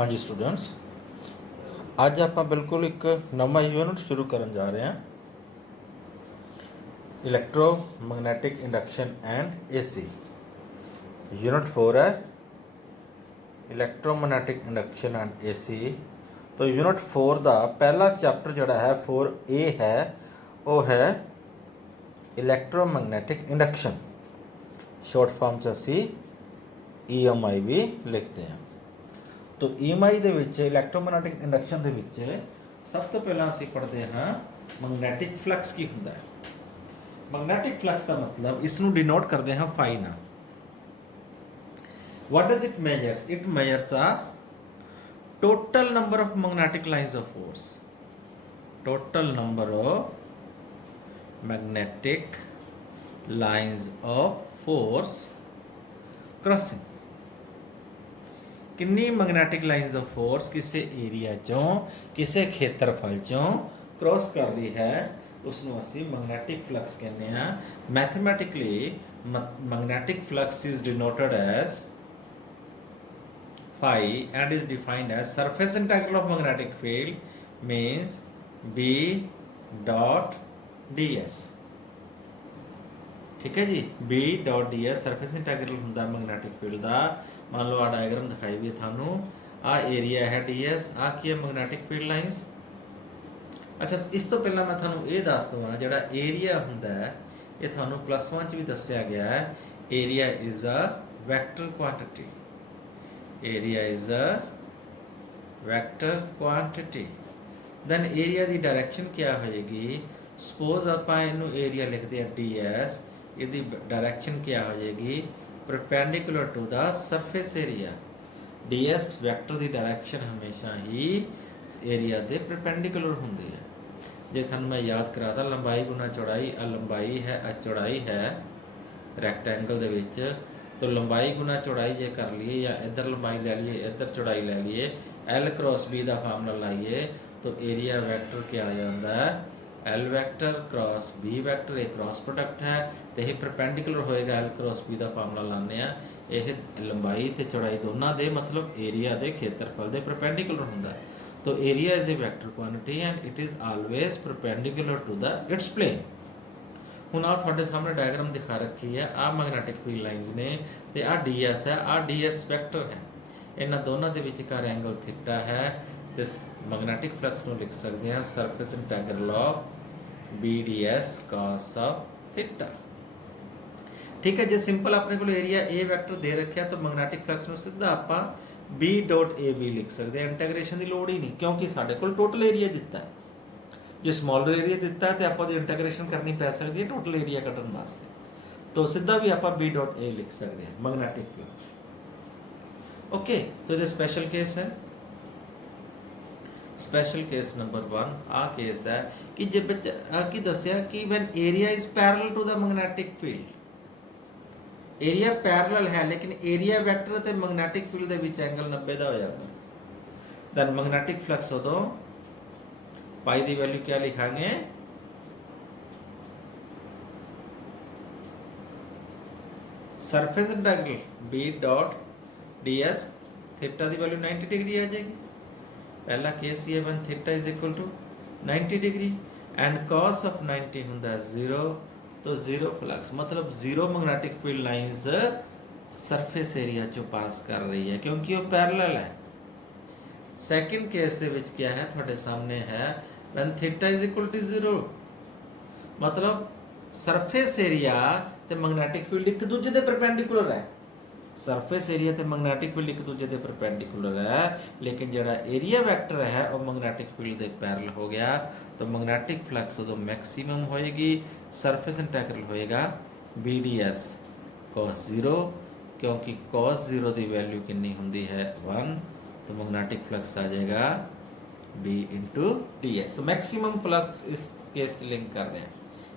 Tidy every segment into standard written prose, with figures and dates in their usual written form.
हाँ जी स्टूडेंट्स, अज आप बिल्कुल एक नवा यूनिट शुरू करन जा रहे हैं। इलैक्ट्रोमैग्नेटिक इंडक्शन एंड एसी यूनिट 4 है, इलैक्ट्रोमैग्नेटिक इंडक्शन एंड एसी। तो यूनिट 4 का पहला चैप्टर जोड़ा है 4A है, वो है इलैक्ट्रोमैग्नेटिक इंडक्शन। शॉर्ट फॉर्म च असी EMI भी लिखते हैं। तो EMI ਦੇ ਵਿੱਚ ਇਲੈਕਟ੍ਰੋਮੈਗਨੈਟਿਕ ਇੰਡਕਸ਼ਨ ਦੇ ਵਿੱਚ ਸਭ ਤੋਂ ਪਹਿਲਾਂ ਅਸੀਂ ਪੜ੍ਹਦੇ ਹਾਂ ਮੈਗਨੈਟਿਕ ਫਲਕਸ ਕੀ ਹੁੰਦਾ ਹੈ। ਮੈਗਨੈਟਿਕ ਫਲਕਸ ਦਾ ਮਤਲਬ ਇਸ ਨੂੰ ਡਿਨੋਟ ਕਰਦੇ ਹਾਂ ਫਾਈ ਨਾਲ। what does it measures? It measures a total number of magnetic lines of force. Total number of magnetic lines of force crossing. किन्नी मैग्नैटिक लाइन्स ऑफ फोर्स किसी एरिया चों किसी खेत्रफल चों क्रॉस कर रही है, उसनों असी मैग्नैटिक फ्लक्स कहने हैं। Mathematically magnetic flux is denoted as phi and is defined as surface integral of magnetic field means B dot ds। ठीक है जी, B dot D S surface integral होंगे मैग्नैटिक फील्ड का। मान लो आ डायग्राम दिखाई भी थानू, आ एरिया है डी एस, आ की है मैग्नैटिक फील्ड लाइन्स। अच्छा, इस तो पहला मैं थानू ये दस दवां जिहड़ा एरिया हुंदा है, ये थानू +1 च भी दस्सिया गया है। Area is a vector quantity. Area is a vector quantity. Then area की डायरैक्शन क्या होएगी? सपोज आपां इनू एरिया लिखते हैं डी एस, इसकी डायरैक्शन क्या हो जाएगी? Perpendicular to the surface area. D S vector की डायरैक्शन हमेशा ही एरिया के परपेंडिकुलर होंगी है। जे थानू मैं याद कराता लंबाई गुना चौड़ाई, आ लंबाई है, आ चौड़ाई है रैक्टेंगल दे विच, तो लंबाई गुना चौड़ाई जे कर लीए या इधर लंबाई ले लीए इधर चौड़ाई ले लीए, L क्रॉस B का फार्मूला लाइए तो एरिया वैक्टर क्या आ जाता है? L vector cross B vector, एक क्रॉस प्रोडक्ट है तो यह परपेंडिकुलर होएगा। L क्रॉस B का फार्मूला लाने यह लंबाई तो चौड़ाई दोनों के मतलब एरिया के खेत्रफल के परपेंडिकुलर होंगे। तो area is a vector quantity and it is always perpendicular to the its plane. हुण आ तुहाडे सामने डायग्राम दिखा रखी है, आ मैग्नैटिक फील्ड लाइन्स ने ते आ डी एस है, आ डी एस वैक्टर है। इन्हां दोनों के विचकार एंगल थीटा है। तो मैग्नैटिक फ्लक्स को लिख सकते हैं surface integral of B D S cos of theta. ठीक है, जो सिंपल अपने को एरिया ए वैक्टर दे रखा तो मैग्नैटिक फ्लक्स में सीधा आप बी डॉट ए बी लिख सकते हैं। इंटैग्रेशन की लोड़ ही नहीं, क्योंकि साढ़े को टोटल एरिया दिता है। जो स्मॉलर एरिया दिता है तो आप इंटैग्रेशन करनी पै सकती है टोटल एरिया कटन वास्ते, तो सीधा भी आप बी डॉट ए लिख सकते हैं मैग्नैटिक फ्लक्स। ओके, तो ये स्पेशल केस है। स्पेशल केस नंबर 1 आ केस है कि जब बच्चा की दसिया कि when area is parallel to the magnetic field, area parallel है लेकिन एरिया वैक्टर ते मैग्नेटिक फील्ड दे विच एंगल 90 दा हो जाता, दैन मैग्नेटिक फ्लक्स उदों पाई की वैल्यू क्या लिखांगे? Surface integral B dot D S theta की वैल्यू 90 डिग्री आ जाएगी। पहला केस ये one theta is equal to 90 degree and cos of 90 होंदा 0, तो 0 फ्लक्स मतलब 0 magnetic field lines surface area चो पास कर रही है क्योंकि वो पैरेलल है। सैकेंड केस दे विच क्या है थोड़े सामने है when theta is equal to 0, मतलब सरफेस एरिया ते मैग्नेटिक फील्ड एक दूजे के परपेंडिकुलर है। सरफेस एरिया ते मैग्नेटिक फील्ड एक दूजे के परपेंडिकुलर है, लेकिन जो एरिया वैक्टर है वो मैग्नेटिक फील्ड के पैरेलल हो गया, तो मैग्नेटिक फ्लक्स उदों मैक्सीमम होएगी। सरफेस इंटैग्रल होएगा बी डी एस कॉस 0, क्योंकि कॉस 0 की वैल्यू कितनी होंदी है 1, तो मैग्नेटिक फ्लक्स आ जाएगा B into D S. Maximum flux इस केस लिंक कर रहे हैं,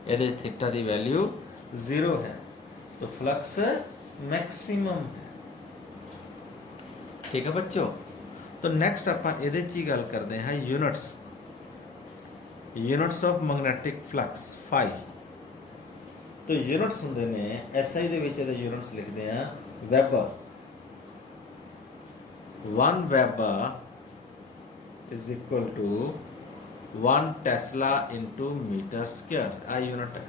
ये थीटा की वैल्यू 0 है तो फ्लक्स मैक्सिमम है। ठीक है बच्चों, तो नैक्सट आप ये गल करते हैं units, units of magnetic flux phi. तो यूनिट्स होंगे ने एसआई दे विच यूनिट्स लिखते हैं weber. 1 Weber is equal to 1 Tesla into meter square। Uh unit है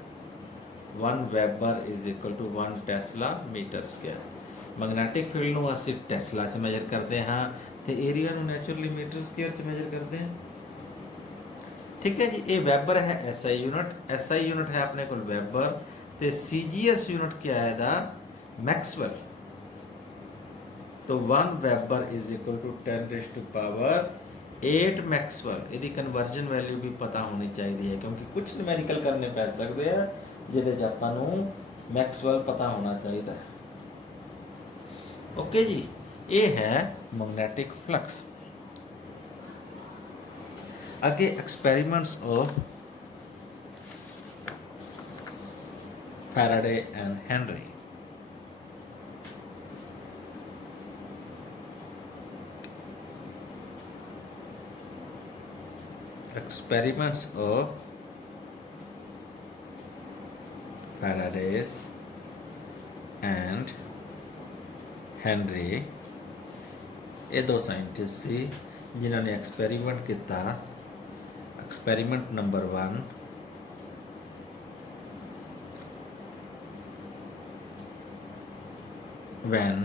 1 Weber is equal to 1 Tesla meter square। मैग्नैटिक field ਨੂੰ ਅਸੀਂ ਟੈਸਲਾ 'ਚ ਮੈਜ਼ਰ ਕਰਦੇ ਹਾਂ ਤੇ ਏਰੀਆ ਨੂੰ ਨੈਚੁਰਲੀ ਮੀਟਰ ਸਕੁਅਰ 'ਚ ਮੈਜ਼ਰ ਕਰਦੇ ਹਾਂ। ਠੀਕ ਹੈ ਜੀ, ਇਹ ਵੈਬਰ ਹੈ ਐਸਆਈ ਯੂਨਿਟ। ਐਸਆਈ ਯੂਨਿਟ ਹੈ ਆਪਣੇ ਕੋਲ ਵੈਬਰ ਤੇ ਸੀਜੀਐਸ ਯੂਨਿਟ ਕੀ ਹੈ ਇਹਦਾ ਮੈਕਸਵੈਲ। तो 1 weber is equal to 10 raise to power 8 maxwell. ਇਹਦੀ ਕਨਵਰਜਨ ਵੈਲਿਊ ਵੀ ਪਤਾ ਹੋਣੀ ਚਾਹੀਦੀ ਹੈ ਕਿਉਂਕਿ ਕੁਝ ਨਿਊਮੈਰੀਕਲ ਕਰਨੇ ਪੈ ਸਕਦੇ ਆ ਜਿਹਦੇ 'ਚ ਆਪਾਂ ਨੂੰ ਮੈਕਸਵੈਲ ਪਤਾ ਹੋਣਾ ਚਾਹੀਦਾ ਹੈ। ਓਕੇ ਜੀ, ਇਹ ਹੈ ਮੈਗਨੈਟਿਕ ਫਲਕਸ। ਅੱਗੇ experiments of Faraday and Henry. Experiments of Faraday's and Henry। ये दो साइंटिस्ट सी जिन्होंने एक्सपेरिमेंट किया। Experiment number 1, when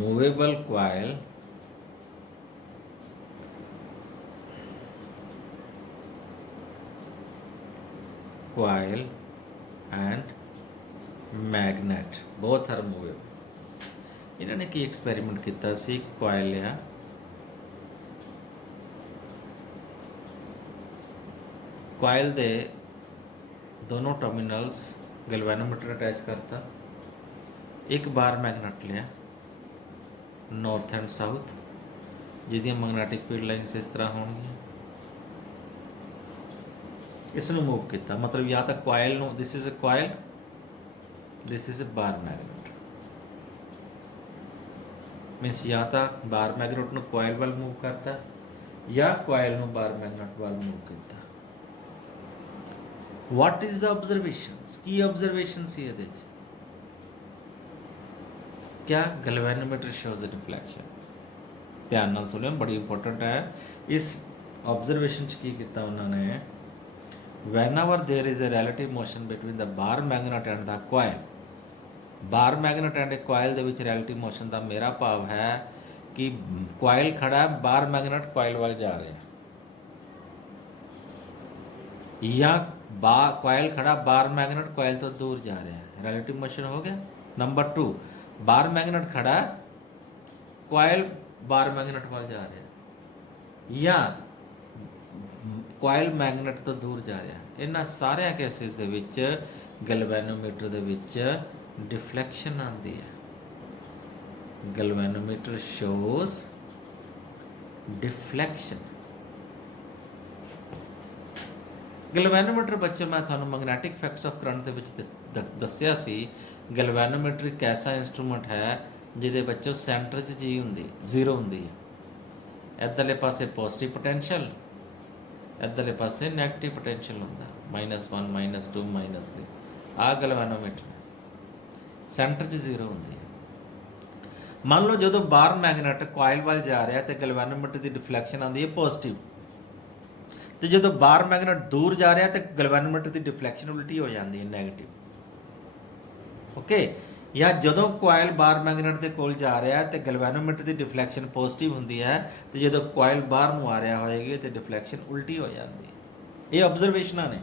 movable coil and magnet both are movable। इन्होंने की एक्सपेरिमेंट किया सी कि कॉइल लिया, कॉइल दे दोनों टर्मिनल्स गैल्वेनोमीटर अटैच करता, एक बार मैगनेट लिया नॉर्थ एंड साउथ जिहदी मैगनेटिक फील्ड लाइन्स इस तरह होंगी। इसनूं मूव किया, मतलब या तो कॉइल नूं, this is a coil, this is a bar magnet, मीनस या तो बार मैगनेट नूं कॉइल वाल मूव करता या कॉइल नूं बार मैगनेट वाल मूव किया। व्हाट इज द ऑब्जर्वेशंस, की ऑब्जर्वेशन सी इहदे च क्या गैल्वेनोमीटर शोज अ डिफ्लैक्शन। ध्यान नाल सुनियो, बड़ी इंपॉर्टेंट है। इस ऑब्जर्वेशन च की कीता उन्होंने, whenever there is a relative motion between the bar magnet and the coil, bar magnet and a coil ਦੇ ਵਿੱਚ relative motion ਦਾ ਮੇਰਾ ਭਾਵ ਹੈ ਕਿ coil ਖੜਾ ਹੈ, bar magnet coil ਵੱਲ ਜਾ ਰਿਹਾ, ਜਾਂ coil ਖੜਾ, bar magnet coil ਤੋਂ ਦੂਰ ਜਾ ਰਿਹਾ ਹੈ। relative motion ਹੋ ਗਿਆ। ਨੰਬਰ 2, bar magnet ਖੜਾ, coil bar magnet ਵੱਲ ਜਾ ਰਿਹਾ, ਜਾਂ ਕੋਇਲ ਮੈਗਨੇਟ ਤੋਂ ਦੂਰ ਜਾ ਰਿਹਾ। ਇਹਨਾਂ ਸਾਰਿਆਂ ਕੇਸਿਸ ਦੇ ਵਿੱਚ ਗੈਲਵੇਨੋਮੀਟਰ ਦੇ ਵਿੱਚ ਡਿਫਲੈਕਸ਼ਨ ਆਉਂਦੀ ਹੈ। ਗੈਲਵੇਨੋਮੀਟਰ ਸ਼ੋਜ਼ ਡਿਫਲੈਕਸ਼ਨ। ਗੈਲਵੇਨੋਮੀਟਰ ਬੱਚੇ ਮੈਂ ਤੁਹਾਨੂੰ ਮੈਗਨੈਟਿਕ ਇਫੈਕਟਸ ਆਫ ਕਰੰਟ ਦੇ ਵਿੱਚ ਦੱਸਿਆ ਸੀ। ਗੈਲਵੇਨੋਮੀਟਰ ਇੱਕ ਐਸਾ ਇੰਸਟਰੂਮੈਂਟ ਹੈ ਜਿਹਦੇ ਬੱਚੇ ਸੈਂਟਰ 'ਚ ਜੀ ਹੁੰਦੀ, ਜ਼ੀਰੋ ਹੁੰਦੀ ਹੈ। ਇੱਧਰਲੇ ਪਾਸੇ ਪੋਜ਼ਿਟਿਵ ਪੋਟੈਂਸ਼ੀਅਲ, ਇੱਧਰਲੇ ਪਾਸੇ ਨੈਗੇਟਿਵ ਪੋਟੈਂਸ਼ੀਅਲ ਹੁੰਦਾ, -1 -2 -3। ਆਹ ਗੈਲਵੇਨੋਮੀਟਰ ਸੈਂਟਰ 'ਚ ਜ਼ੀਰੋ ਹੁੰਦੀ ਹੈ। ਮੰਨ ਲਓ ਜਦੋਂ ਬਾਰ ਮੈਗਨੇਟ ਕੋਇਲ ਵੱਲ ਜਾ ਰਿਹਾ ਤੇ ਗੈਲਵੇਨੋਮੀਟਰ ਦੀ ਡਿਫਲੈਕਸ਼ਨ ਆਉਂਦੀ ਹੈ ਪੋਜ਼ਿਟਿਵ, ਤੇ ਜਦੋਂ ਬਾਰ ਮੈਗਨੇਟ ਦੂਰ ਜਾ ਰਿਹਾ ਤੇ ਗੈਲਵੇਨੋਮੀਟਰ ਦੀ ਡਿਫਲੈਕਸ਼ਨ ਉਲਟੀ ਹੋ ਜਾਂਦੀ ਹੈ, ਨੈਗੇਟਿਵ। ਓਕੇ, ਜਾਂ ਜਦੋਂ ਕੋਇਲ ਬਾਰ ਮੈਗਨੇਟ ਦੇ ਕੋਲ ਜਾ ਰਿਹਾ ਤੇ ਗੈਲਵੇਨੋਮੀਟਰ ਦੀ ਡਿਫਲੈਕਸ਼ਨ ਪੋਜ਼ਿਟਿਵ ਹੁੰਦੀ ਹੈ, ਤੇ ਜਦੋਂ ਕੋਇਲ ਬਾਹਰ ਨੂੰ ਆ ਰਿਹਾ ਹੋਏਗੀ ਤੇ ਡਿਫਲੈਕਸ਼ਨ ਉਲਟੀ ਹੋ ਜਾਂਦੀ ਹੈ। ਇਹ ਆਬਜ਼ਰਵੇਸ਼ਨਾਂ ਨੇ।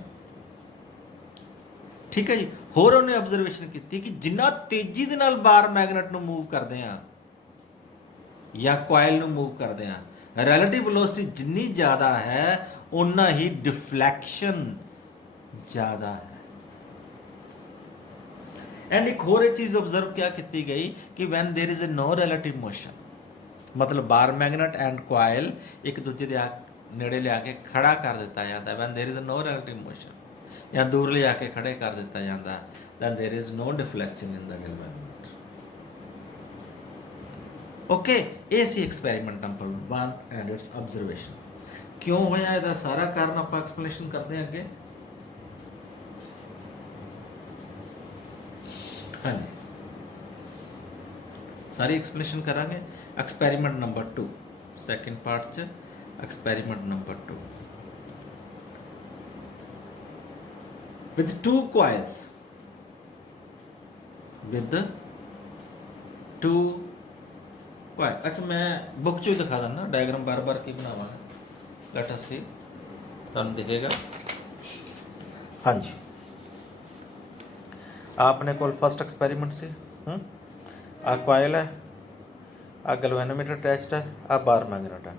ਠੀਕ ਹੈ ਜੀ। ਹੋਰ ਉਹਨੇ ਆਬਜ਼ਰਵੇਸ਼ਨ ਕੀਤੀ ਕਿ ਜਿੰਨਾ ਤੇਜ਼ੀ ਦੇ ਨਾਲ ਬਾਰ ਮੈਗਨੇਟ ਨੂੰ ਮੂਵ ਕਰਦੇ ਆ ਜਾਂ ਕੋਇਲ ਨੂੰ ਮੂਵ ਕਰਦੇ ਆ, ਰਿਲੇਟਿਵ ਵੈਲੋਸਿਟੀ ਜਿੰਨੀ ਜ਼ਿਆਦਾ ਹੈ ਉਨਾ ਹੀ ਡਿਫਲੈਕਸ਼ਨ ਜ਼ਿਆਦਾ ਹੈ। एंड एक होर चीज़ ऑब्जर्व क्या की गई कि when there is a no relative motion, मतलब बार मैगनेट एंड कोयल एक दूजे के नेड़े लिया के खड़ा कर दिता जाता है। When there is a no relative motion या दूर लिया के खड़े कर दिता जाता है, then there is no deflection in the galvanometer. Okay, ये सी experiment number 1 and its observation. क्यों होया इसदा सारा कारण आप एक्सप्लेनेशन करते हैं अगे। हाँ जी, सारी एक्सप्लेनेशन करांगे। एक्सपेरिमेंट नंबर 2 सैकेंड पार्ट च experiment number 2 with 2 coils with 2 coil। अच्छा मैं बुक चो दिखा देना डायग्राम बार बार की बनावांगे। लेट अस सी तुहानूं दिखेगा। हाँ जी आपने कोल फर्स्ट एक्सपेरिमेंट से आ कॉयल है, आ गैल्वेनोमीटर अटैच्ड है, आ बार मैगनेट है।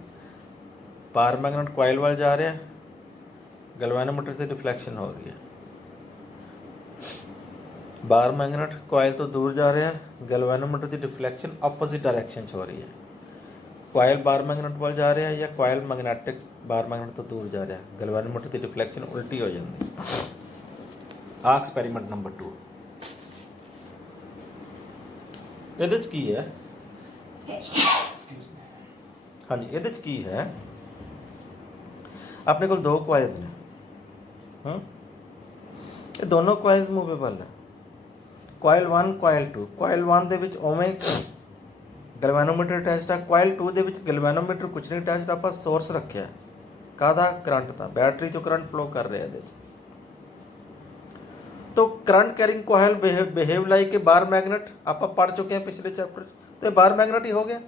बार मैगनेट कॉयल वाल जा रहा है, गैल्वेनोमीटर से डिफ्लैक्शन हो रही है। बार मैगनेट कॉयल तो दूर जा रहा है, गैल्वेनोमीटर की डिफ्लैक्शन अपोजिट डायरैक्शन हो रही है। कॉयल बार मैगनेट वाल जा रहा है या कॉयल मैगनैटिक बार मैगनेट तो दूर जा रहा है, गैल्वेनोमीटर की डिफ्लैक्शन उल्टी हो जाती। आ एक्सपेरिमेंट नंबर 2 ਇਹਦੇ ਚ ਕੀ ਹੈ। हाँ जी ਇਹਦੇ ਚ ਕੀ है, अपने को 2 कॉइल्स ने, ये दोनों कॉइल्स मूवेबल है। कॉइल 1 कॉइल 2, कॉइल 1 ਦੇ ਵਿੱਚ ਉਵੇਂ ਗੈਲਵੇਨੋਮੀਟਰ ਅਟੈਚਡ ਹੈ, कॉइल 2 ਦੇ ਵਿੱਚ ਗੈਲਵੇਨੋਮੀਟਰ ਕੁਝ ਨਹੀਂ ਅਟੈਚਡ, ਆਪਾਂ ਸੋਰਸ ਰੱਖਿਆ ਕਾਹਦਾ ਕਰੰਟ ਦਾ, ਬੈਟਰੀ ਚੋਂ ਕਰੰਟ ਫਲੋ ਕਰ ਰਿਹਾ ਇਹਦੇ 'ਚ। तो current carrying coil behave like a bar magnet, आप पढ़ चुके हैं पिछले चैप्टर, तो बार मैगनेट ही हो गया।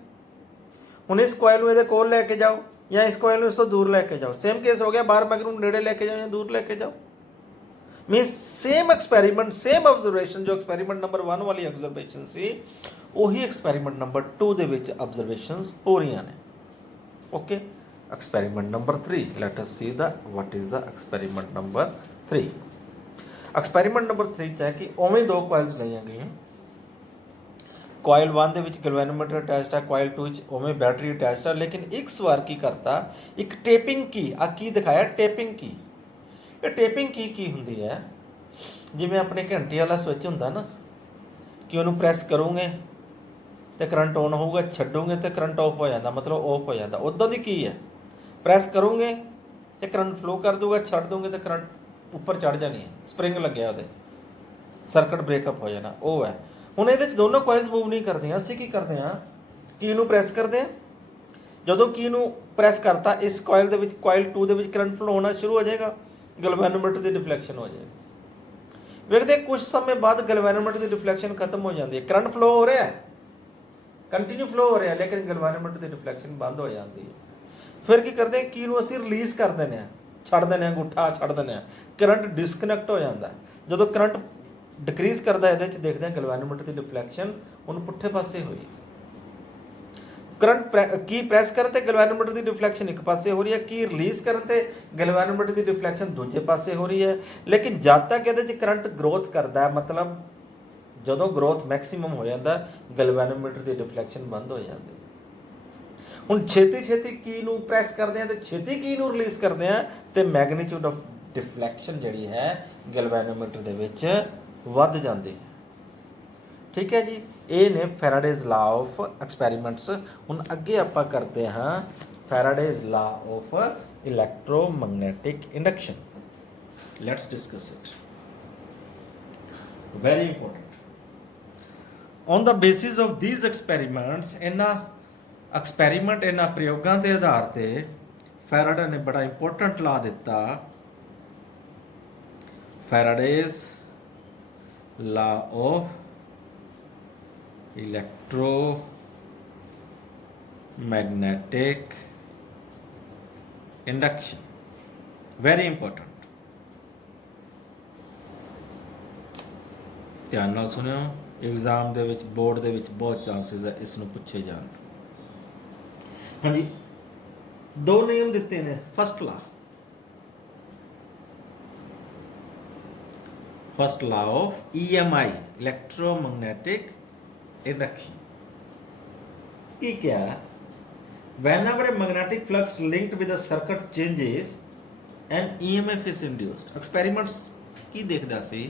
हुण इस कॉइल में कोल लैके जाओ या इस कॉइल में इस तो दूर लैके जाओ, सेम केस हो गया, बार मैगनेट नेड़े लैके जाओ या दूर लैके जाओ। मीनस सेम एक्सपेरिमेंट सेम ऑब्जरवेशन, जो एक्सपेरिमेंट नंबर 1 वाली ऑब्जरवेशन सी उही एक्सपेरिमेंट नंबर 2 ਦੇ ਵਿੱਚ ऑब्जरवेशनस हो रही ने। Okay experiment number 3 let us see the what is the experiment number 3। Experiment number 3 है कि उवें 2 कॉइल्स लईआं गईआं। कॉइल 1 ਦੇ ਵਿੱਚ ਗੈਲਵੇਨੋਮੀਟਰ ਅਟੈਚਡ ਹੈ, कॉइल 2 ਵਿੱਚ ਉਵੇਂ बैटरी अटैच्ड है, लेकिन एक सवार की करता एक टेपिंग की आ की दिखाया टेपिंग की। ये टेपिंग की हुंदी है, जिवें अपने घंटे वाला स्विच हुंदा ना कि उहनूं प्रैस करोगे तो करंट ऑन होगा, छड्डोगे तो करंट ऑफ हो जाता, मतलब ऑफ हो जाता। उदां दी की है, प्रैस करोगे तो करंट फ्लो कर दूगा, छड्ड दोगे तो करंट ਉੱਪਰ ਚੜ ਜਾਣੀ ਹੈ, ਸਪਰਿੰਗ ਲੱਗਿਆ ਉਹਦੇ ਸਰਕਟ ਬ੍ਰੇਕਅਪ ਹੋ ਜਾਣਾ, ਉਹ ਹੈ। ਹੁਣ ਇਹਦੇ 'ਚ ਦੋਨੋਂ ਕੋਇਲਸ ਮੂਵ ਨਹੀਂ ਕਰਦੀਆਂ, ਅਸੀਂ ਕੀ ਕਰਦੇ ਹਾਂ, ਕੀ ਨੂੰ ਪ੍ਰੈਸ ਕਰਦੇ ਹਾਂ। ਜਦੋਂ ਕੀ ਨੂੰ ਪ੍ਰੈਸ ਕਰਤਾ ਇਸ ਕੋਇਲ ਦੇ ਵਿੱਚ, ਕੋਇਲ 2 ਦੇ ਵਿੱਚ ਕਰੰਟ ਫਲੋ ਹੋਣਾ ਸ਼ੁਰੂ ਹੋ ਜਾਏਗਾ, ਗੈਲਵੇਨੋਮੀਟਰ ਦੀ ਡਿਫਲੈਕਸ਼ਨ ਹੋ ਜਾਏਗੀ। ਵੇਖਦੇ ਕੁਝ ਸਮੇਂ ਬਾਅਦ ਗੈਲਵੇਨੋਮੀਟਰ ਦੀ ਡਿਫਲੈਕਸ਼ਨ ਖਤਮ ਹੋ ਜਾਂਦੀ ਹੈ, ਕਰੰਟ ਫਲੋ ਹੋ ਰਿਹਾ ਹੈ, ਕੰਟੀਨਿਊ ਫਲੋ ਹੋ ਰਿਹਾ, ਲੇਕਿਨ ਗੈਲਵੇਨੋਮੀਟਰ ਦੀ ਡਿਫਲੈਕਸ਼ਨ ਬੰਦ ਹੋ ਜਾਂਦੀ ਹੈ। ਫਿਰ ਕੀ ਕਰਦੇ ਹਾਂ, ਕੀ ਨੂੰ ਅਸੀਂ ਰਿਲੀਜ਼ ਕਰ ਦਿੰਦੇ ਹਾਂ, ਛੱਡ ਦਿੰਦੇ ਹਾਂ, ਅੰਗੂਠਾ ਛੱਡ ਦਿੰਦੇ ਹਾਂ, ਕਰੰਟ ਡਿਸਕਨੈਕਟ ਹੋ ਜਾਂਦਾ। ਜਦੋਂ ਕਰੰਟ ਡਿਕਰੀਜ਼ ਕਰਦਾ, ਇਹਦੇ 'ਚ ਦੇਖਦੇ ਹਾਂ ਗੈਲਵੇਨੋਮੀਟਰ ਦੀ ਡਿਫਲੈਕਸ਼ਨ ਉਹਨੂੰ ਪੁੱਠੇ ਪਾਸੇ ਹੋਈ। ਕਰੰਟ ਕੀ ਪ੍ਰੈਸ ਕਰਨ ਤੇ ਗੈਲਵੇਨੋਮੀਟਰ ਦੀ ਡਿਫਲੈਕਸ਼ਨ ਇੱਕ ਪਾਸੇ ਹੋ ਰਹੀ ਹੈ, ਕੀ ਰਿਲੀਜ਼ ਕਰਨ ਤੇ ਗੈਲਵੇਨੋਮੀਟਰ ਦੀ ਡਿਫਲੈਕਸ਼ਨ ਦੂਜੇ ਪਾਸੇ ਹੋ ਰਹੀ ਹੈ। ਲੇਕਿਨ ਜਦ ਤੱਕ ਇਹਦੇ 'ਚ ਕਰੰਟ ਗਰੋਥ ਕਰਦਾ ਹੈ, ਮਤਲਬ ਜਦੋਂ ਗਰੋਥ ਮੈਕਸਿਮਮ ਹੋ ਜਾਂਦਾ, ਗੈਲਵੇਨੋਮੀਟਰ ਦੀ ਡਿਫਲੈਕਸ਼ਨ ਬੰਦ ਹੋ ਜਾਂਦੀ। ਹੁਣ ਛੇਤੀ ਕੀ ਨੂੰ ਪ੍ਰੈਸ ਕਰਦੇ ਆ ਤੇ ਛੇਤੀ ਕੀ ਨੂੰ ਰਿਲੀਜ਼ ਕਰਦੇ ਆ ਤੇ ਮੈਗਨੀਟਿਊਡ ਆਫ ਡਿਫਲੈਕਸ਼ਨ ਜਿਹੜੀ ਹੈ ਗੈਲਵੇਨੋਮੀਟਰ ਦੇ ਵਿੱਚ ਵੱਧ ਜਾਂਦੀ ਹੈ। ਠੀਕ ਹੈ ਜੀ, ਇਹ ਨੇ ਫੈਰਾਡੇਜ਼ ਲਾ ਆਫ ਐਕਸਪੈਰੀਮੈਂਟਸ। ਹੁਣ ਅੱਗੇ ਆਪਾਂ ਕਰਦੇ ਹਾਂ Faraday's law of electromagnetic induction. Let's discuss it, very important. On the basis of these experiments, ਇਹਨਾਂ ਐਕਸਪੈਰੀਮੈਂਟ ਇਹਨਾਂ ਪ੍ਰਯੋਗਾਂ ਦੇ ਆਧਾਰ ਤੇ ਫੈਰਾਡੇ ਨੇ ਬੜਾ ਇੰਪੋਰਟੈਂਟ ਲਾ ਦਿੱਤਾ, Faraday's law of electromagnetic induction. Very important, ਧਿਆਨ ਨਾਲ ਸੁਣਿਓ, एग्जाम ਦੇ ਵਿੱਚ ਬੋਰਡ ਦੇ ਵਿੱਚ ਬਹੁਤ ਚਾਂਸਿਸ ਹੈ ਇਸ ਨੂੰ ਪੁੱਛੇ ਜਾਣ ਦੇ। हाँ जी, 2 नियम दिते ने। First La of EMI electromagnetic induction की क्या है, whenever a magnetic flux linked with a circuit changes and EMF is induced। Experiments की देखदा सी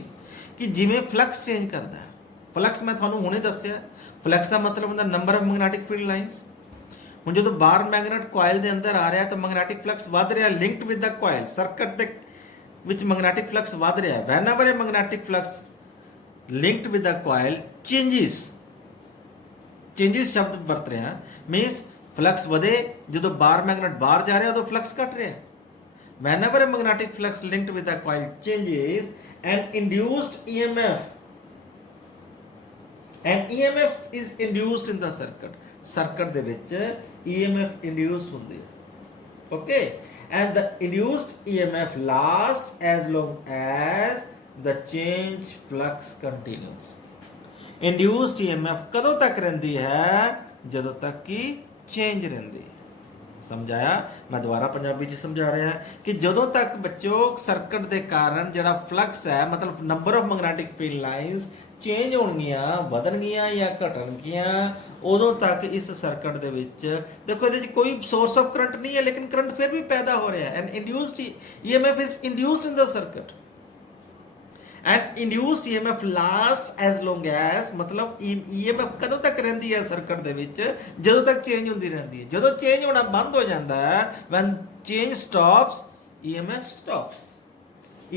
कि जिवें फ्लक्स चेंज करदा है, फ्लक्स मैं तुहानूं हुणे दस्सिया, फ्लक्स दा मतलब हुंदा number of magnetic field lines. ਹੁਣ ਜਦੋਂ ਬਾਰ ਮੈਗਨੇਟ ਕੋਇਲ ਦੇ ਅੰਦਰ ਆ ਰਿਹਾ ਤਾਂ ਮੈਗਨੈਟਿਕ ਫਲਕਸ ਵੱਧ ਰਿਹਾ, linked with the coil, circuit ਦੇ ਵਿੱਚ ਮੈਗਨੈਟਿਕ ਫਲਕਸ ਵੱਧ ਰਿਹਾ। ਵੈਨਐਵਰ ਇਹ magnetic flux linked with the coil changes ਸ਼ਬਦ ਵਰਤ ਰਿਹਾ ਮੀਨਸ ਫਲਕਸ ਵਧੇ ਜਦੋਂ ਬਾਰ ਮੈਗਨੇਟ ਬਾਹਰ ਜਾ ਰਿਹਾ ਉਦੋਂ ਫਲਕਸ ਘਟ ਰਿਹਾ whenever a magnetic flux linked with a coil changes and induced EMF is induced in the circuit ਦੇ ਵਿੱਚ EMF induced ਹੁੰਦੀ ਹੈ okay and the induced EMF lasts as long as the change flux continues induced EMF ਕਦੋਂ ਤੱਕ ਰਹਿੰਦੀ ਹੈ ਜਦੋਂ ਤੱਕ ਕਿ ਚੇਂਜ ਰਹਿੰਦੀ ਹੈ ਸਮਝਾਇਆ ਮੈਂ ਦੁਬਾਰਾ ਪੰਜਾਬੀ ਚ ਸਮਝਾ ਰਿਹਾ ਕਿ ਜਦੋਂ ਤੱਕ ਬੱਚੋ ਸਰਕਟ ਦੇ ਕਾਰਨ ਜਿਹੜਾ ਫਲਕਸ ਹੈ ਮਤਲਬ number of magnetic field lines change ਹੋਣਗੀਆਂ ਵਧਣਗੀਆਂ ਜਾਂ ਘਟਣਗੀਆਂ ਉਦੋਂ ਤੱਕ ਇਸ ਸਰਕਟ ਦੇ ਵਿੱਚ ਦੇਖੋ ਇਹਦੇ ਚ ਕੋਈ ਸੋਰਸ ਆਫ ਕਰੰਟ ਨਹੀਂ ਹੈ ਲੇਕਿਨ ਕਰੰਟ ਫਿਰ ਵੀ ਪੈਦਾ ਹੋ ਰਿਹਾ ਹੈ and induced EMF is induced in the circuit and induced EMF lasts as long as मतलब EMF ਕਦੋਂ ਤੱਕ ਰਹਿੰਦੀ ਹੈ ਸਰਕਟ ਦੇ ਵਿੱਚ ਜਦੋਂ ਤੱਕ ਚੇਂਜ ਹੁੰਦੀ ਰਹਿੰਦੀ ਹੈ ਜਦੋਂ ਚੇਂਜ ਹੋਣਾ ਬੰਦ ਹੋ ਜਾਂਦਾ ਹੈ when change stops EMF stops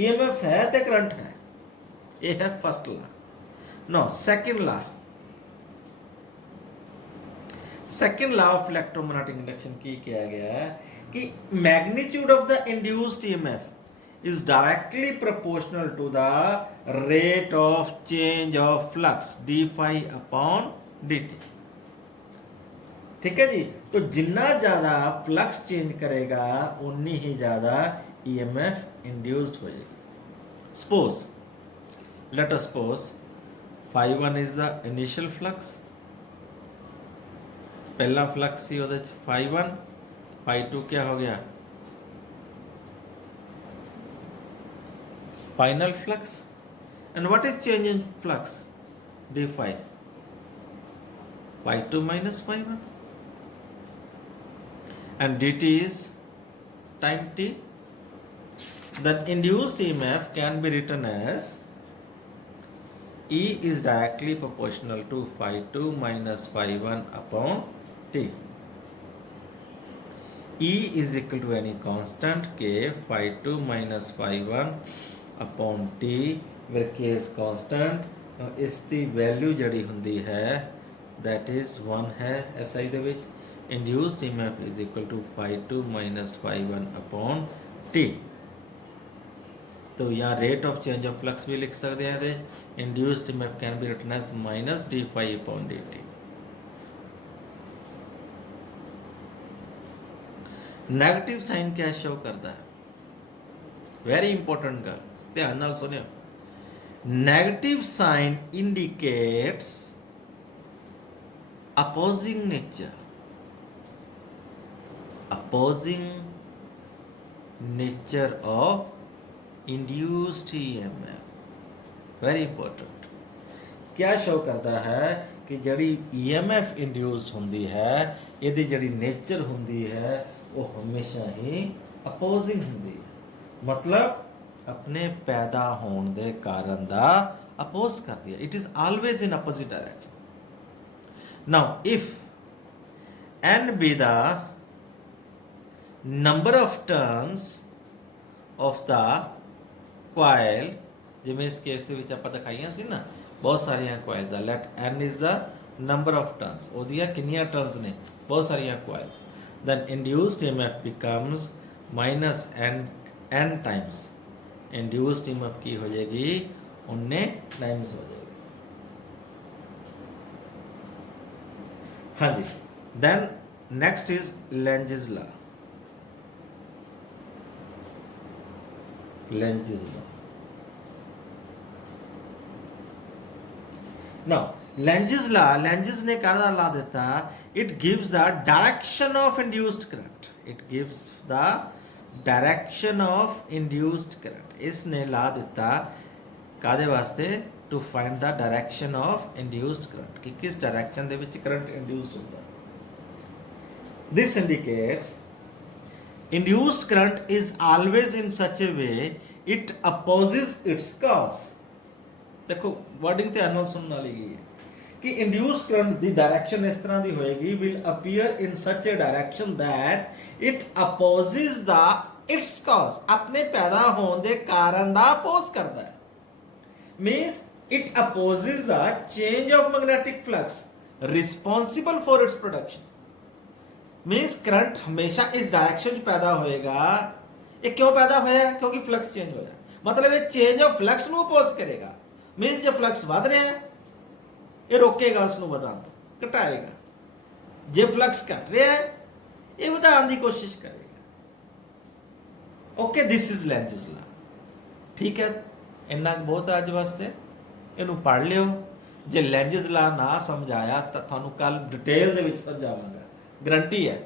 EMF ਹੈ ਤੇ ਕਰੰਟ ਹੈ ਇਹ ਹੈ ਫਸਟ ਲਾ now second law of electromagnetic induction ਕੀ ਕਿਹਾ ਗਿਆ ਹੈ ਕਿ magnitude of the induced EMF is directly proportional to the rate of change of flux d phi upon dt ठीक है जी तो जितना ज़्यादा फ्लक्स चेंज करेगा उतनी ही ज़्यादा EMF इंड्यूस्ड हो जाएगी suppose let us suppose phi1 is the initial flux पहला फ्लक्स सी ਉਹਦੇ ਚ phi1 phi2 क्या हो गया final flux and what is change in flux d phi phi2 minus phi1 and dt is time t then induced EMF can be written as E is directly proportional to phi2 minus phi1 upon t E is equal to any constant k phi2 minus phi1 upon t where k is constant ਇਸ ਦੀ value ਜਿਹੜੀ ਹੁੰਦੀ ਹੈ that is 1 ਹੈ SI ਦੇ ਵਿੱਚ induced EMF is equal to phi2 minus phi1 upon t तो यहाँ rate of change of flux भी लिख सकते हैं ਇਹਦੇ induced EMF can be written as minus d phi upon dt negative sign क्या शो करता है वेरी इंपॉर्टेंट गल ध्यान नाल सुनियो negative sign indicates opposing nature of induced EMF very important क्या शो करता है कि जड़ी EMF इंड्यूस्ड होंदी है ਇਹਦੀ ਜਿਹੜੀ नेचर होंदी है वो हमेशा ही अपोजिंग होंदी है मतलब अपने पैदा होने दे कारण दा अपोज कर दिया it is always in opposite direction now if n be the number of turns of the coil ਜਿਵੇਂ ਇਸ ਕੇਸ ਦੇ ਵਿੱਚ ਆਪਾਂ ਦਿਖਾਈਆਂ ਸੀ ਨਾ ਬਹੁਤ ਸਾਰੀਆਂ coils the let n is the number of turns ਉਹਦੀਆਂ ਕਿੰਨੀਆਂ ਟਰਨਸ ਨੇ ਬਹੁਤ ਸਾਰੀਆਂ coils then induced EMF becomes minus n times induced EMF की हो जाएगी उन्ने टाइम्स हो जाएगी हाँ जी then next is Lenz law now Lenz ने क्या ला देता it gives the direction of induced current it gives the direction of induced current इसने ला दिता कादे वास्ते to find the direction of induced current कि किस डायरेक्शन दे विच करंट इंड्यूस्ड होता this indicates induced current is always in such a way it opposes its cause देखो वर्डिंग ध्यान नाल सुनने वाली है कि इंड्यूस्ड करंट दी डायरेक्शन इस तरह दी होएगी will appear in such A direction that it opposes the it's cause अपने पैदा होने दे कारण दा अपोज करता है means it opposes the change of magnetic flux responsible for its production. Means current हमेशा इस डायरेक्शन पैदा होएगा। ये क्यों पैदा होया? क्योंकि फ्लक्स चेंज होया। मतलब ये चेंज ऑफ फ्लक्स ਨੂੰ ਅਪੋਜ਼ ਕਰੇਗਾ। मीन्स जो फ्लक्स वध रहा है ये रोकेगा उसਨੂੰ ਵਧਾਉਣ ਤੋਂ, ਘਟਾਏਗਾ। ਜੇ फ्लक्स घट रहा है ये ਵਧਾਉਣ ਦੀ कोशिश करेगा। ओके, दिस इज लेंजिस ला। ठीक है, ਇੰਨਾ ਬਹੁਤ ਅੱਜ ਵਾਸਤੇ, ਇਹਨੂੰ ਪੜ੍ਹ ਲਿਓ। ਜੇ ਲੈਂਜਸ ਲਾ ਨਾ ਸਮਝ ਆਇਆ ਤਾਂ ਤੁਹਾਨੂੰ ਕੱਲ ਡਿਟੇਲ ਦੇ ਵਿੱਚ ਸਮਝਾਵਾਂਗਾ, ਗਰੰਟੀ ਹੈ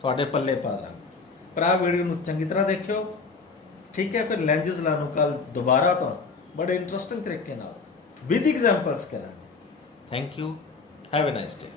ਤੁਹਾਡੇ ਪੱਲੇ ਪਾ ਦਾਂਗਾ। ਪਰ ਆਹ ਵੀਡੀਓ ਨੂੰ ਚੰਗੀ ਤਰ੍ਹਾਂ ਦੇਖਿਓ। ਠੀਕ ਹੈ, ਫਿਰ ਲੈਂਜਸ ਲਾ ਨੂੰ ਕੱਲ ਦੁਬਾਰਾ ਤੋਂ ਬੜੇ ਇੰਟਰਸਟਿੰਗ ਤਰੀਕੇ ਨਾਲ ਵਿਦ ਐਗਜ਼ਾਮਪਲਸ ਕਰਾਂਗੇ। Thank you, have a nice day.